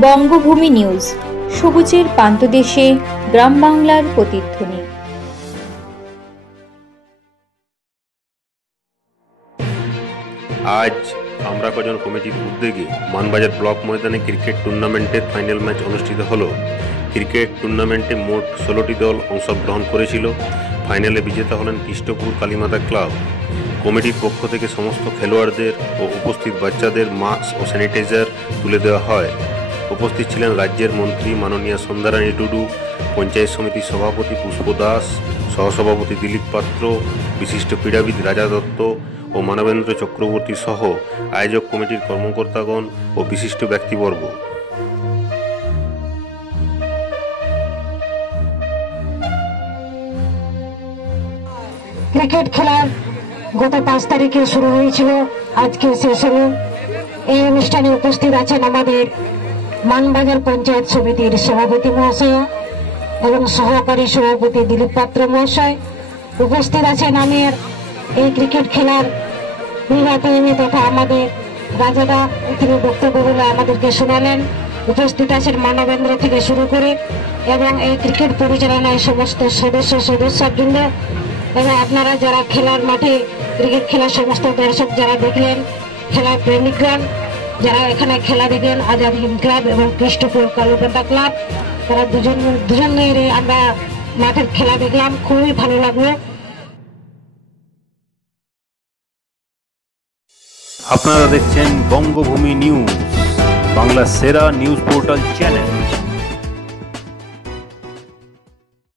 বঙ্গভূমি news, সবুজের পান্তদেশে গ্রাম বাংলার প্রতিধ্বনি। আজ আমরা কজন কমিটির উদ্যোগে মানবাজার ব্লক ময়দানে ক্রিকেট টুর্নামেন্টের ফাইনাল ম্যাচ অনুষ্ঠিত হলো। ক্রিকেট টুর্নামেন্টে মোট 16টি দল অংশগ্রহণ করেছিল। ফাইনালে বিজেতা হলেন কৃষ্ণপুর কালীমাতা ক্লাব। কমিটির পক্ষ থেকে সমস্ত খেলোয়াড়দের ও উপস্থিত বাচ্চাদের মাস্ক ও স্যানিটাইজার তুলে দেওয়া হয়। উপস্থিত ছিলেন রাজ্যের মন্ত্রী মাননীয়া সন্ধ্যারানী টুডু, পঞ্চায়েত সমিতির সভাপতি পুষ্প দাস, সহসভাপতি দিলীপ পাত্র, বিশিষ্ট ক্রীড়াবিদ রাজা দত্ত ও মানবেন্দ্র চক্রবর্তী সহ আয়োজক কমিটির কর্মকর্তাগণ ও বিশিষ্ট ব্যক্তিবর্গ। ক্রিকেট খেলা গত 5 তারিখে শুরু হয়েছিল, আজকে শেষ হলো। এই অনুষ্ঠানে উপস্থিত আছেন আমাদের মানবাজার পঞ্চায়েত সমিতির সভাপতি মহাশয় এবং সহকারী সভাপতি দিলীপ পাত্র মহাশয়। উপস্থিত আছেন আমার এই ক্রিকেট খেলার নির্বাহী তথা আমাদের রাজাদা, তিনি বক্তব্য বলে আমাদেরকে শোনালেন। উপস্থিত আছেন মানবেন্দ্র থেকে শুরু করে এবং এই ক্রিকেট পরিচালনায় সমস্ত সদস্যবৃন্দ এবং আপনারা যারা খেলার মাঠে ক্রিকেট খেলার সমস্ত দর্শক যারা দেখলেন, খেলার প্রেমিকগণ যারা এখানে খেলা দেখলেন, আজাদ হিন্দ ক্লাব এবং কৃষ্ণপুর কালীমাতা ক্লাব, তারা দুজনের আমরা মাঠের খেলা দেখলাম, খুবই ভালো লাগলো। আপনারা দেখছেন বঙ্গভূমি নিউজ, বাংলার সেরা নিউজ পোর্টাল চ্যানেল।